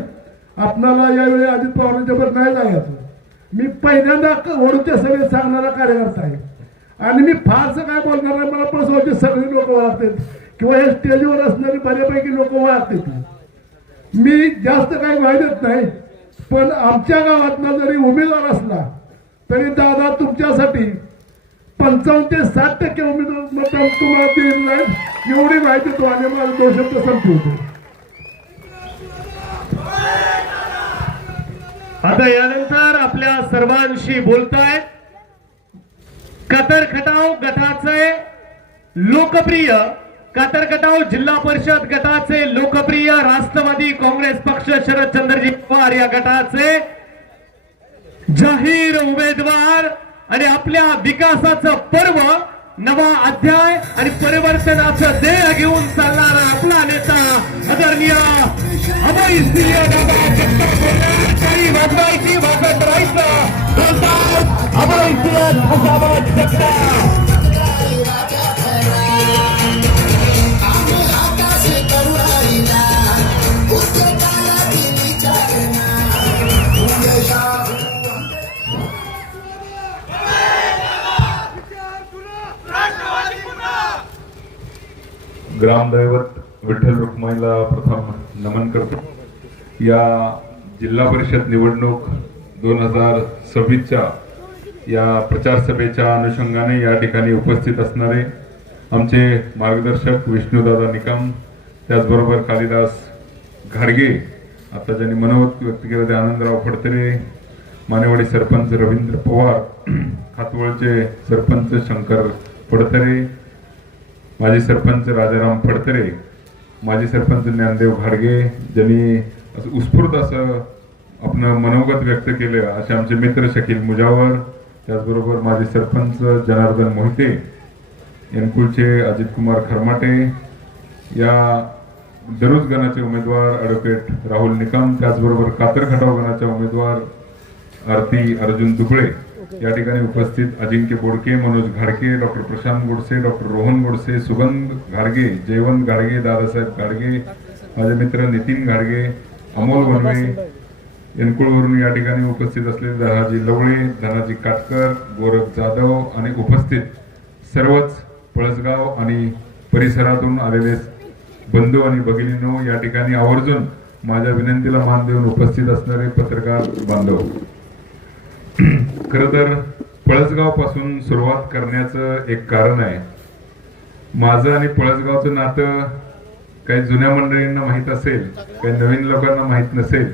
आपणाला यावेळी अजित पवारांच्या बरोबर नाही जायचं. मी पहिल्यांदा वडूच्या सभेत सांगणारा कार्यकर्ता आहे. आणि मी फारसं काय बोलणार आहे, मला पळसगावचे सगळे लोक ओळखतात किंवा हे स्टेजवर असणारी बऱ्यापैकी लोक ओळखतात. मी जास्त काही वाईट नाही, पण आमच्या गावातला जरी उमेदवार असला तरी दादा तुमच्यासाठी 55 ते 60% उमेदवार मतदान तुम्हाला देईल नाही एवढी माहिती तो. आणि मला 2 शब्द संपवतो. आता यानंतर आपल्या सर्वांशी बोलतायत कातर खटाव गटाचे लोकप्रिय, कातर खटाव जिल्हा परिषद गटाचे लोकप्रिय राष्ट्रवादी काँग्रेस पक्ष शरदचंद्रजी पवार या गटाचे जाहीर उमेदवार आणि आपल्या विकासाचं पर्व, नवा अध्याय आणि परिवर्तनाचं ध्येय घेऊन चालणारा आपला नेता आदरणीय अभयसिंह दादा जगताप. काही वाजवायची वाजत राहायचं अभयसिंह जगताप. ग्रामदैवत विठ्ठल रुक्माईला प्रथम नमन करतो. या जिल्हा परिषद निवडणूक 2026च्या या प्रचार सभेच्या अनुषंगाने या ठिकाणी उपस्थित असणारे आमचे मार्गदर्शक विष्णुदादा निकम, त्याचबरोबर कालिदास घाडगे, आता ज्यांनी मनोगत व्यक्त केलं ते आनंदराव फडतरे, मानेवाडी सरपंच रवींद्र पवार, खातवळचे सरपंच शंकर फडतरे, माजी सरपंच राजाराम फडतरे, माजी सरपंच ज्ञानदेव घाडगे, ज्यांनी उत्स्फूर्त असं आपलं मनोगत व्यक्त केलं असे आमचे मित्र शकील मुजावर, त्याचबरोबर माजी सरपंच जनार्दन मोहिते, एनकुळचे अजित कुमार खरमाटे, या दरुज गणाचे उमेदवार ॲडव्होकेट राहुल निकम, त्याचबरोबर कातर खटाव गणाच्या उमेदवार आरती अर्जुन दुबळे, या ठिकाणी उपस्थित अजिंक्य बोडके, मनोज घाडगे, डॉक्टर प्रशांत गोडसे, डॉक्टर रोहन गोडसे, सुगंध घाडगे, जयवंत घाडगे, दादासाहेब घाडगे, माझे मित्र नितीन घाडगे, अमोल वनवे, एनकुळवरून या ठिकाणी उपस्थित असलेले धनाजी लवळे, धनाजी काटकर, गोरख जाधव आणि उपस्थित सर्वच पळसगाव आणि परिसरातून आलेले बंधू आणि भगिनींनो, या ठिकाणी आवर्जून माझ्या विनंतीला मान देऊन उपस्थित असणारे पत्रकार बांधव. खरं तर पळसगाव पासून सुरुवात करण्याचं एक कारण आहे. माझं आणि पळसगावचं नातं काही जुन्या मंडळींना माहीत असेल, काही नवीन लोकांना माहीत नसेल.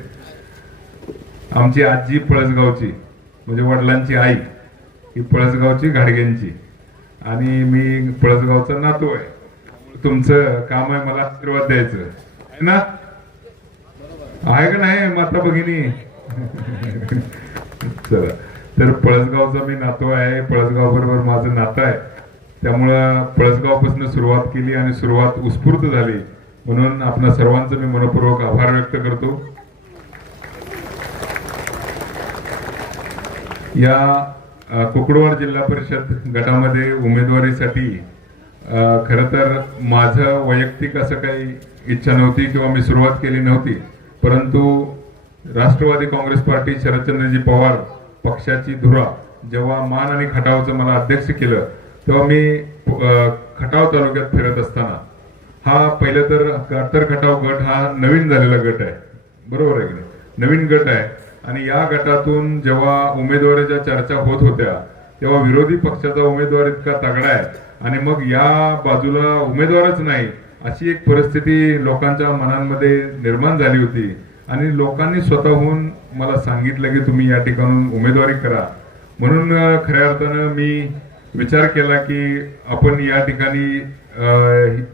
आमची आजी पळसगावची, म्हणजे वडिलांची आई ही पळसगावची घाडग्यांची, आणि मी पळसगावचा नातू आहे. तुमचं काम आहे मला आशीर्वाद द्यायचं आहे ना, आहे का नाही माता भगिनी? चला, तर पळसगावचा मी नातू आहे, पळसगाव बरोबर माझं नातं आहे, त्यामुळं पळसगावपासून सुरुवात केली आणि सुरुवात उत्स्फूर्त झाली, म्हणून आपणा सर्वांचं मी मनपूर्वक आभार व्यक्त करतो. या कुकुडवाड जिल्हा परिषद गटामध्ये उमेदवारीसाठी खरं तर माझं वैयक्तिक असं काही इच्छा नव्हती किंवा मी सुरुवात केली नव्हती, परंतु राष्ट्रवादी काँग्रेस पार्टी शरदचंद्रजी पवार पक्षाची धुरा जेव्हा मान आणि खटावचं मला अध्यक्ष केलं तेव्हा मी खटाव तालुक्यात फिरत असताना, हा पहिलं तर कातर खटाव गट हा नवीन झालेला गट आहे, बरोबर आहे की नाही, नवीन गट आहे, आणि या गटातून जेव्हा उमेदवारीच्या चर्चा होत होत्या तेव्हा विरोधी पक्षाचा उमेदवार इतका तगडा आहे आणि मग या बाजूला उमेदवारच नाही अशी एक परिस्थिती लोकांच्या मनांमध्ये निर्माण झाली होती, आणि लोकांनी स्वतःहून मला सांगितलं की तुम्ही या ठिकाणून उमेदवारी करा. म्हणून खऱ्या अर्थानं मी विचार केला की आपण या ठिकाणी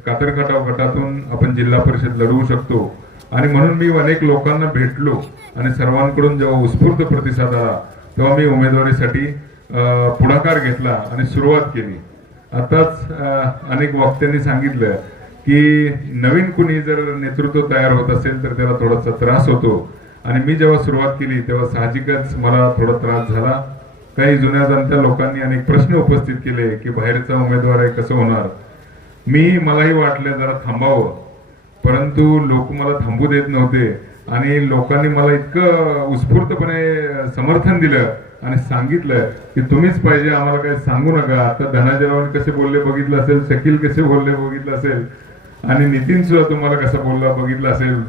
कातर खटाव गटातून आपण जिल्हा परिषद लढवू शकतो, आणि म्हणून मी अनेक लोकांना भेटलो आणि सर्वांकडून जेव्हा उत्स्फूर्त प्रतिसाद आला तेव्हा मी उमेदवारीसाठी पुढाकार घेतला आणि सुरुवात केली. आताच अनेक वक्त्यांनी सांगितलं की नवीन कुणी जर नेतृत्व तयार होत असेल तर त्याला थोडासा त्रास होतो, आणि मी जेव्हा सुरुवात केली तेव्हा साहजिकच मला थोडा त्रास झाला. काही जुन्या जाणत्या लोकांनी अनेक प्रश्न उपस्थित केले की बाहेरचा उमेदवार आहे कसं होणार. मलाही वाटलं जरा थांबावं, परंतु लोक मला थांबू देत नव्हते, आणि लोकांनी मला इतकं उत्स्फूर्तपणे समर्थन दिलं आणि सांगितलं की तुम्हीच पाहिजे, आम्हाला काही सांगू नका. आता धनाजीरावांनी कसे बोलले बघितलं असेल, शकील कसे बोलले बघितलं असेल, आणि नितीन सुद्धा तुम्हाला कसा बोलला बघितलं असेल.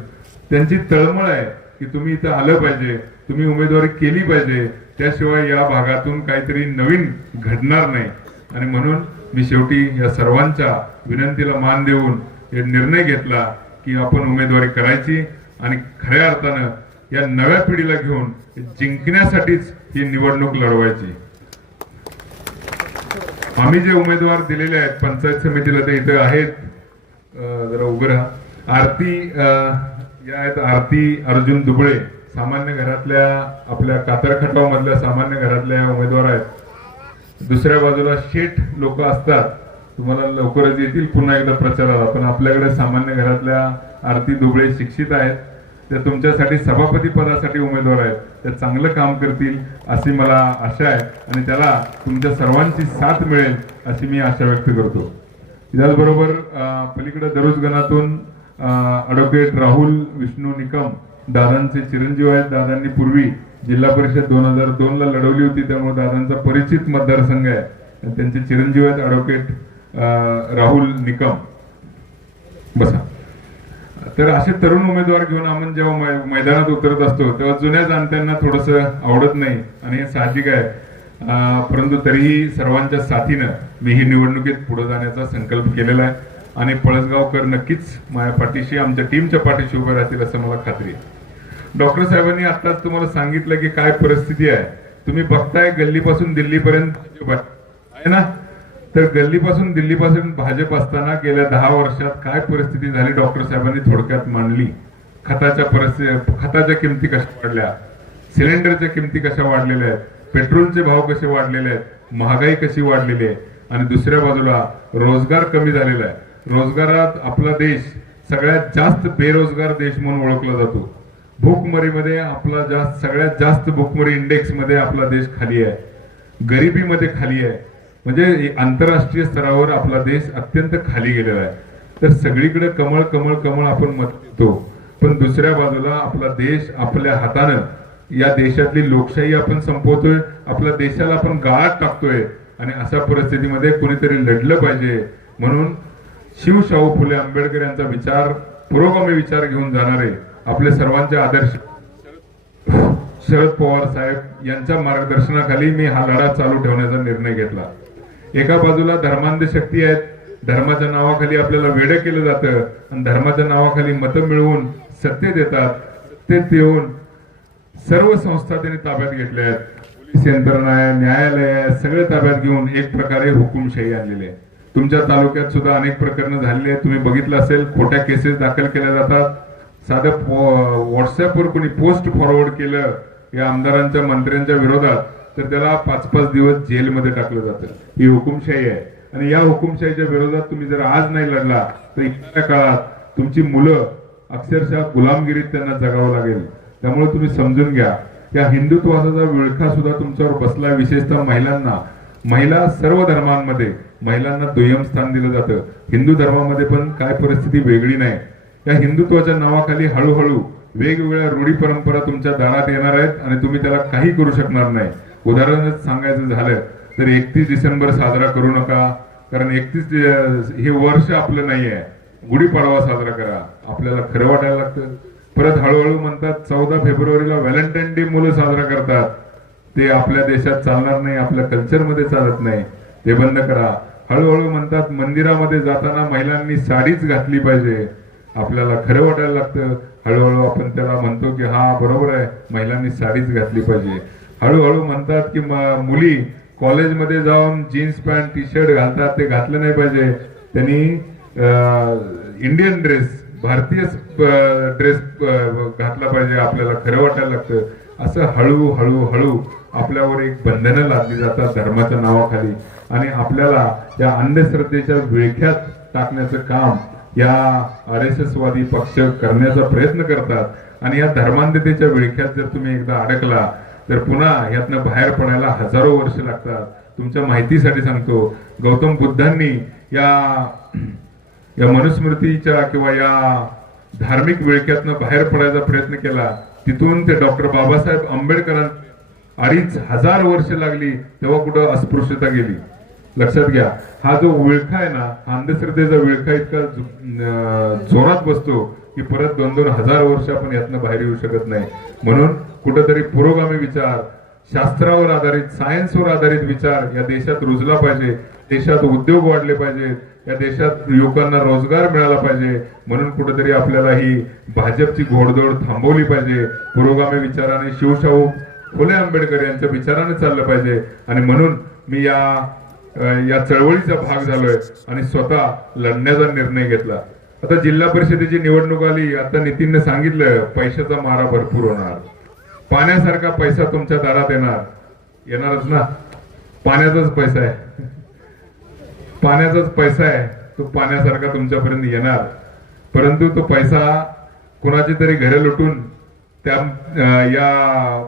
त्यांची तळमळ आहे की तुम्ही इथं आलं पाहिजे, तुम्ही उमेदवारी केली पाहिजे, त्याशिवाय या भागातून काहीतरी नवीन घडणार नाही. आणि म्हणून मी शेवटी या सर्वांच्या विनंतीला मान देऊन हे निर्णय घेतला की आपण उमेदवारी करायची आणि खऱ्या अर्थानं या नव्या पिढीला घेऊन जिंकण्यासाठीच ही निवडणूक लढवायची. आम्ही जे उमेदवार दिलेले आहेत पंचायत समितीला ते इथे आहेत, जरा उभं राहा. आरती या आहेत आरती अर्जुन दुबळे, सामान्य घरातल्या आपल्या कातर खटाव मधल्या सामान्य घरातल्या उमेदवार आहेत. दुसऱ्या बाजूला शेठ लोक असतात, तुम्हाला लवकरच येतील पुन्हा एकदा प्रचाराला, पण आपल्याकडे सामान्य घरातल्या आरती दुबळे शिक्षित आहेत, त्या तुमच्यासाठी सभापती पदासाठी उमेदवार आहेत, ते चांगलं काम करतील अशी मला आशा आहे, आणि त्याला तुमच्या सर्वांची साथ मिळेल अशी मी आशा व्यक्त करतो. त्याचबरोबर पलीकडे दरुज गणातून ॲडव्होकेट राहुल विष्णू निकम दादांचे चिरंजीव आहेत. दादांनी पूर्वी जिल्हा परिषद 2002 ला लढवली होती, त्यामुळे दादांचा परिचित मतदारसंघ आहे. त्यांचे चिरंजीव आहेत ॲडव्होकेट राहुल निकम. बसा. तर असे तरुण उमेदवार घेऊन आपण जेव्हा मैदानात उतरत असतो तेव्हा जुन्या जाणत्यांना थोडस आवडत नाही, आणि हे साहजिक आहे, परंतु तरीही सर्वांच्या साथीनं मी ही निवडणुकीत पुढे जाण्याचा संकल्प केलेला आहे, आणि पळसगावकर नक्कीच माझ्या पाठीशी, आमच्या टीमच्या पाठीशी उभे राहतील असं मला खात्री आहे. डॉक्टर साहेबांनी आताच तुम्हाला सांगितलं की काय परिस्थिती आहे. तुम्ही बघताय गल्लीपासून दिल्लीपर्यंत आहे ना, तर गल्लीपासून दिल्लीपासून भाजप असताना गेल्या 10 वर्षात काय परिस्थिती झाली डॉक्टर साहेबांनी थोडक्यात मांडली. खताच्या किमती कशा वाढल्या, सिलेंडरच्या किमती कशा वाढलेल्या आहेत, पेट्रोलचे भाव कसे वाढलेले आहेत, महागाई कशी वाढलेली आहे, आणि दुसऱ्या बाजूला रोजगार कमी झालेला आहे. रोजगारात आपला देश सगळ्यात जास्त बेरोजगार देश म्हणून ओळखला जातो. भूकमरीमध्ये आपला सगळ्यात जास्त भूकमरी इंडेक्स मध्ये आपला देश खाली आहे, गरिबीमध्ये खाली आहे, म्हणजे आंतरराष्ट्रीय स्तरावर आपला देश अत्यंत खाली गेलेला आहे. तर सगळीकडे कमळ कमळ कमळ आपण मत देतो, पण दुसऱ्या बाजूला आपला देश आपल्या हातानं या देशातली लोकशाही आपण संपवतोय, आपल्या देशाला आपण गाळात टाकतोय, आणि अशा परिस्थितीमध्ये कुणीतरी लढलं पाहिजे. म्हणून शाहू फुले आंबेडकर यांचा विचार, पुरोगामी विचार घेऊन जाणारे आपले सर्वांचे आदर्श शरद पवार साहेब यांच्या मार्गदर्शनाखाली मी हा लढा चालू ठेवण्याचा निर्णय घेतला. एका बाजूला धर्मांध शक्ती आहेत, धर्माच्या नावाखाली आपल्याला वेडं केलं जातं, आणि धर्माच्या नावाखाली मतं मिळवून सत्तेत येतात. सत्तेत येऊन सर्व संस्था त्यांनी ताब्यात घेतल्या आहेत, पोलीस यंत्रणा आहे, न्यायालय आहे, सगळे ताब्यात घेऊन एक प्रकारे हुकुमशाही आणलेली आहे. तुमच्या तालुक्यात सुद्धा अनेक प्रकरणं झालेली आहेत. तुम्ही बघितलं असेल, खोट्या केसेस दाखल केल्या जातात. साधं व्हॉट्सअपवर कोणी पोस्ट फॉरवर्ड केलं या आमदारांच्या मंत्र्यांच्या विरोधात तर त्याला 5-5 दिवस जेलमध्ये टाकलं जातं. ही हुकुमशाही आहे आणि या हुकुमशाहीच्या विरोधात तुम्ही जर आज नाही लढला तर येणाऱ्या काळात तुमची मुलं अक्षरशः गुलामगिरीत त्यांना जगावं लागेल. त्यामुळे तुम्ही समजून घ्या, या हिंदुत्वाचा विळखा सुद्धा तुमच्यावर बसला. विशेषतः महिला सर्व धर्मांमध्ये महिलांना दुय्यम स्थान दिलं जातं. हिंदू धर्मामध्ये पण काय परिस्थिती वेगळी नाही. या हिंदुत्वाच्या नावाखाली हळूहळू वेगवेगळ्या रूढी परंपरा तुमच्या दारात येणार आहेत आणि तुम्ही त्याला काही करू शकणार नाही. उदाहरणच सांगायचं झालं तर 31 डिसेंबर साजरा करू नका, कारण 31 हे वर्ष आपलं नाही आहे. गुढीपाडवा साजरा करा. आपल्याला खरं वाटायला लागतं. परत हळूहळू म्हणतात 14 फेब्रुवारीला व्हॅलेंटाईन डे मुलं साजरा करतात. ते आपल्या देशात चालणार नाही, आपल्या कल्चरमध्ये चालत नाही. ते बंद करा. हळूहळू म्हणतात मंदिरामध्ये जाताना महिलांनी साडीच घातली पाहिजे. आपल्याला खरं वाटायला लागतं. हळूहळू आपण त्याला म्हणतो की हा बरोबर आहे, महिलांनी साडीच घातली पाहिजे. हळूहळू म्हणतात की मुली कॉलेजमध्ये जाऊन जीन्स पॅन्ट टी शर्ट घालतात, ते घातलं नाही पाहिजे. त्यांनी इंडियन ड्रेस, भारतीय ड्रेस घातला पाहिजे. आपल्याला खरं वाटायला लागतं. असं हळूहळू आपल्यावर एक बंधनं लादली जातात धर्माच्या नावाखाली आणि आपल्याला या अंधश्रद्धेच्या विळख्यात टाकण्याचं काम या RSS वादी पक्ष करण्याचा प्रयत्न करतात. आणि या धर्मांधतेच्या विळख्यात जर तुम्ही एकदा अडकला तर पुन्हा यातनं बाहेर पडायला हजारो वर्ष लागतात. तुमच्या माहितीसाठी सांगतो, गौतम बुद्धांनी या मनुस्मृतीच्या किंवा या धार्मिक विळख्यातनं बाहेर पडायचा प्रयत्न केला. तिथून ते डॉक्टर बाबासाहेब आंबेडकरांना 2500 वर्ष लागली, तेव्हा कुठं अस्पृश्यता गेली. लक्षात घ्या, हा जो विळखा आहे ना, हा अंधश्रद्धेचा विळखा इतका जोरात बसतो की परत 2-2 हजार वर्ष आपण यातनं बाहेर येऊ शकत नाही. म्हणून कुठंतरी पुरोगामी विचार, शास्त्रावर आधारित, सायन्सवर आधारित विचार या देशात रुजला पाहिजे. देशात उद्योग वाढले पाहिजेत. या देशात युवकांना रोजगार मिळाला पाहिजे. म्हणून कुठेतरी आपल्याला ही भाजपची घोडदौड थांबवली पाहिजे. पुरोगामी विचाराने, शिवशाहू फुले आंबेडकर यांच्या विचाराने चाललं पाहिजे. आणि म्हणून मी या चळवळीचा भाग झालोय आणि स्वतः लढण्याचा निर्णय घेतला. आता जिल्हा परिषदेची निवडणूक आली. आता नितीनने सांगितलं पैशाचा मारा भरपूर होणार. पाण्यासारखा पैसा तुमच्या दारात येणारच ना. पाण्याचाच पैसा आहे, पाण्याचाच पैसा आहे. तो पाण्यासारखा तुमच्यापर्यंत येणार. परंतु तो पैसा कुणाची तरी घरे लुटून या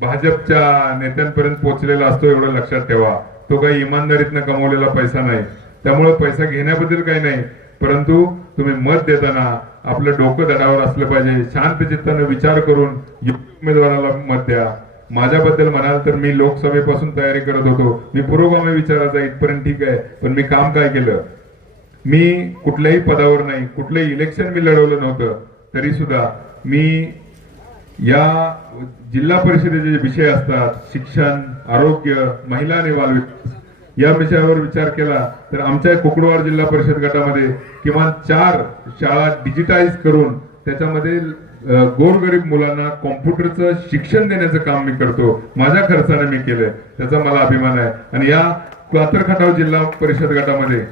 भाजपच्या नेत्यांपर्यंत पोहोचलेला असतो, एवढं लक्षात ठेवा. तो काही इमानदारीतनं कमवलेला पैसा नाही. त्यामुळे पैसा घेण्याबद्दल काही नाही, परंतु तुम्ही मत देताना आपलं डोकं धडावर असलं पाहिजे. शांत चित्ताने विचार करून उमेदवाराला मत द्या. माझ्याबद्दल म्हणाल तर मी लोकसभेपासून तयारी करत होतो. मी पुरोगामी विचाराचा, इथपर्यंत ठीक आहे. पण मी काम काय केलं? मी कुठल्याही पदावर नाही, कुठलंही इलेक्शन मी लढवलं नव्हतं. तरी सुद्धा मी या जिल्हा परिषदेचे जे विषय असतात, शिक्षण, आरोग्य, महिला आणि बालविकास, या विषयावर विचार केला तर आमच्या कुकडवाड जिल्हा परिषद गटामध्ये किमान 4 शाळा डिजिटाईज करून त्याच्यामध्ये गोरगरीब मुलांना कॉम्प्युटरचं शिक्षण देण्याचं काम मी करतो. माझ्या खर्चाने मी केलंय, त्याचा मला अभिमान आहे. आणि या कातर खटाव जिल्हा परिषद गटामध्ये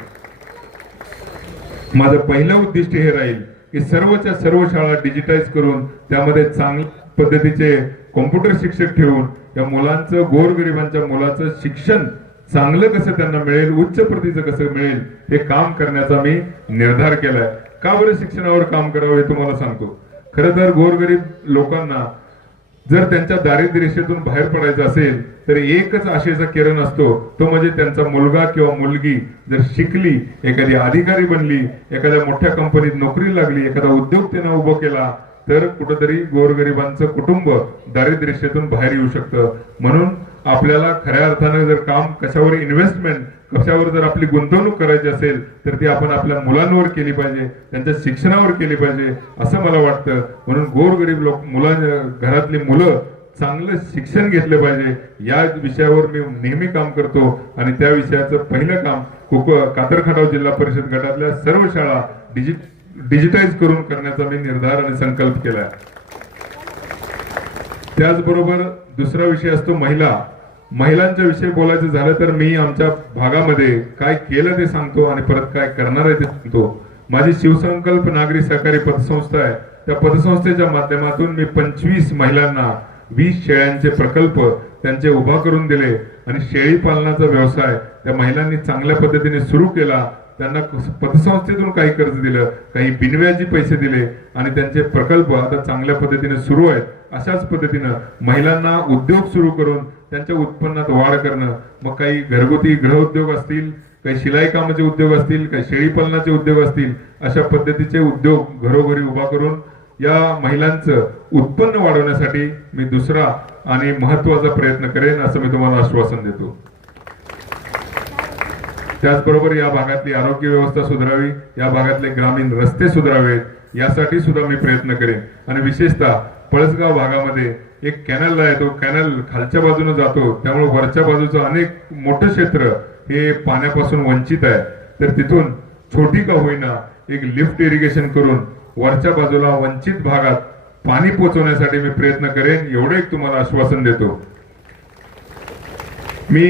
माझं पहिलं उद्दिष्ट हे राहील की सर्वच्या सर्व शाळा डिजिटाईज करून त्यामध्ये चांगल्या पद्धतीचे कॉम्प्युटर शिक्षक ठेवून या मुलांचं, गोरगरिबांच्या मुलाचं शिक्षण चांगलं कसं त्यांना मिळेल, उच्च प्रतीचं कसं मिळेल, हे काम करण्याचा मी निर्धार केलाय. का बरं शिक्षणावर काम करावं हे तुम्हाला सांगतो. खरं तर गोरगरीब लोकांना जर त्यांच्या दारिद्र्य रेषेतून बाहेर पडायचं असेल तर एकच आशेचा किरण असतो, तो म्हणजे त्यांचा मुलगा किंवा मुलगी जर शिकली, एखादी अधिकारी बनली, एखाद्या मोठ्या कंपनीत नोकरी लागली, एखादा उद्योग त्यानं उभं केला तर कुठेतरी गोरगरिबांचं कुटुंब दारिद्र्य रेषेतून बाहेर येऊ शकतं. म्हणून आपल्याला खऱ्या अर्थानं जर काम, कशावर इन्व्हेस्टमेंट, कशावर जर आपली गुंतवणूक करायची असेल तर ती आपण आपल्या मुलांवर केली पाहिजे, त्यांच्या शिक्षणावर केली पाहिजे असं मला वाटतं. म्हणून गोरगरीब घरातली मुलं चांगलं शिक्षण घेतलं पाहिजे या विषयावर मी नेहमी काम करतो. आणि त्या विषयाचं पहिलं काम कातर खटाव जिल्हा परिषद गटातल्या सर्व शाळा डिजिटाईज करून करण्याचा मी निर्धार आणि संकल्प केलाय. त्याचबरोबर दुसरा विषय असतो महिला. महिलांच्या विषयी बोलायचं झालं तर मी आमच्या भागामध्ये काय केलं ते सांगतो आणि परत काय करणार आहे ते सांगतो. माझी शिवसंकल्प नागरी सहकारी पतसंस्था आहे. त्या पतसंस्थेच्या माध्यमातून मी 25 महिलांना 20 शेळ्यांचे प्रकल्प त्यांचे उभा करून दिले आणि शेळी पालनाचा व्यवसाय त्या महिलांनी चांगल्या पद्धतीने सुरू केला. त्यांना पतसंस्थेतून काही कर्ज दिलं, काही बिनव्याजी पैसे दिले आणि त्यांचे प्रकल्प आता चांगल्या पद्धतीने सुरू आहेत. अशाच पद्धतीनं महिलांना उद्योग सुरू करून त्यांच्या उत्पन्नात वाढ करणं, मग काही घरगुती गृहउद्योग असतील, काही शिलाई कामाचे उद्योग असतील, काही शेळी पालनाचे उद्योग असतील, अशा पद्धतीचे उद्योग घरोघरी उभा करून या महिलांचं उत्पन्न वाढवण्यासाठी मी दुसरा आणि महत्वाचा प्रयत्न करेन असं मी तुम्हाला आश्वासन देतो. त्याचबरोबर या भागातली आरोग्य व्यवस्था सुधारावी, या भागातले ग्रामीण रस्ते सुधारावेत, यासाठी सुद्धा मी प्रयत्न करेन. आणि विशेषतः पळसगाव भागामध्ये एक कॅनल आहे, तो कॅनल खालच्या बाजूने जातो, त्यामुळे वरच्या बाजूचं अनेक मोठं क्षेत्र हे पाण्यापासून वंचित आहे. तर तिथून छोटी का होईना एक लिफ्ट इरिगेशन करून वरच्या बाजूला वंचित भागात पाणी पोहोचवण्यासाठी मी प्रयत्न करेन, एवढे एक तुम्हाला आश्वासन देतो. मी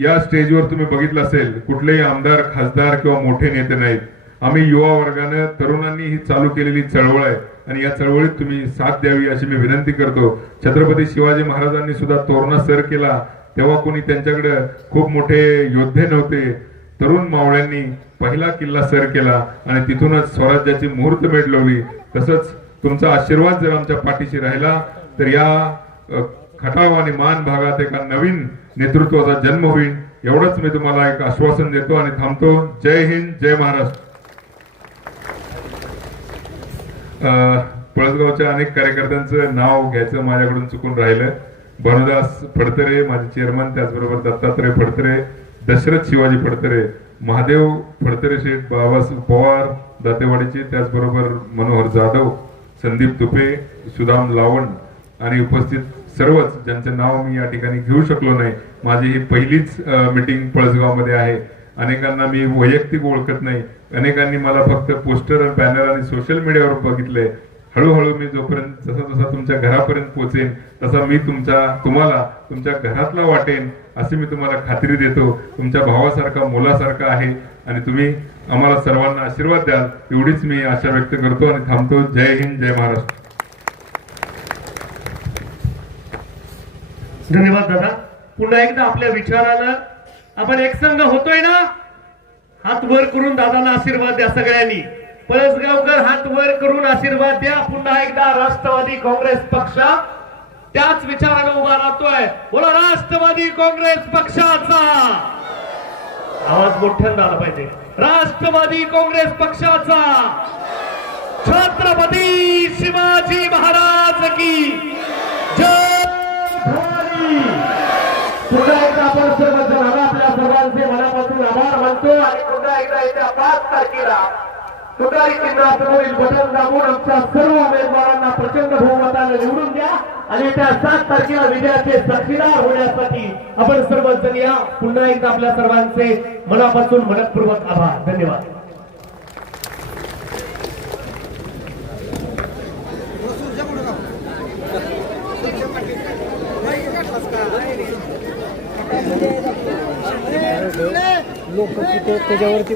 या स्टेजवर तुम्ही बघितलं असेल, कुठलेही आमदार, खासदार किंवा मोठे नेते नाहीत. आम्ही युवा वर्गानं, तरुणांनी ही चालू केलेली चळवळ आहे आणि या चळवळीत तुम्ही साथ द्यावी अशी मी विनंती करतो. छत्रपती शिवाजी महाराजांनी सुद्धा तोरणा सर केला, तेव्हा कोणी त्यांच्याकडे खूप मोठे योद्धे नव्हते. तरुण मावळ्यांनी पहिला किल्ला सर केला आणि तिथूनच स्वराज्याची मुहूर्त मेढ लावली. तसंच तुमचा आशीर्वाद जर आमच्या पाठीशी राहिला तर या खटाव आणि मान भागात एका नवीन नेतृत्वाचा जन्म होईल, एवढंच मी तुम्हाला एक आश्वासन देतो आणि थांबतो. जय हिंद, जय महाराष्ट्र. पळसगावच्या अनेक कार्यकर्त्यांचं नाव घ्यायचं माझ्याकडून चुकून राहिलं. भानुदास फडतरे माझे चेअरमन, त्याचबरोबर दत्तात्रय फडतरे, दशरथ शिवाजी फडतरे, महादेव फडतरे शेठ, बाबासाहेब पवार दातेवाडीचे, त्याचबरोबर मनोहर जाधव, संदीप तुपे, सुदाम लावण आणि उपस्थित सर्वच ज्यांचे नाव मी या ठिकाणी घेऊ शकलो नाही. माझी ही पहिलीच मीटिंग पळसगावमध्ये आहे. अनेकांना मी वैयक्तिक ओळखत नाही, अनेकांनी मला फक्त पोस्टर, बॅनर आणि सोशल मीडियावर बघितले. हळूहळू मी जोपर्यंत जसा तुमच्या घरापर्यंत पोहोचेन तसा मी तुम्हाला तुमच्या घरातला वाटेन अशी मी तुम्हाला खात्री देतो. तुमच्या भावासारखा, मुलासारखा आहे आणि तुम्ही आम्हाला सर्वांना आशीर्वाद द्याल एवढीच मी आशा व्यक्त करतो आणि थांबतो. जय हिंद, जय महाराष्ट्र. धन्यवाद दादा. पुन्हा एकदा आपल्या विचारानं आपण एकसंघ होतोय ना. हात वर करून दादाला आशीर्वाद द्या सगळ्यांनी. पळसगावकर हात वर करून आशीर्वाद द्या. पुन्हा एकदा राष्ट्रवादी काँग्रेस पक्ष त्याच विचारानं उभा राहतोय. बोला राष्ट्रवादी काँग्रेस पक्षाचा आवाज मोठ्यानं आला पाहिजे. राष्ट्रवादी काँग्रेस पक्षाचा, छत्रपती शिवाजी महाराज की जय. पुन्हा एकदा आपण सर्वजण आपल्या सर्वांचे मनापासून आभार मानतो आणि पुन्हा एकदा येत्या 5 तारखेला तुतारी चिन्हावरील बटन दाबून आमच्या सर्व उमेदवारांना प्रचंड बहुमताने निवडून द्या आणि येत्या 7 तारखेला विजयाचे साक्षीदार होण्यासाठी आपण सर्वजण या. पुन्हा एकदा आपल्या सर्वांचे मनापासून मनपूर्वक आभार. धन्यवाद. लोक तिथे त्याच्यावरती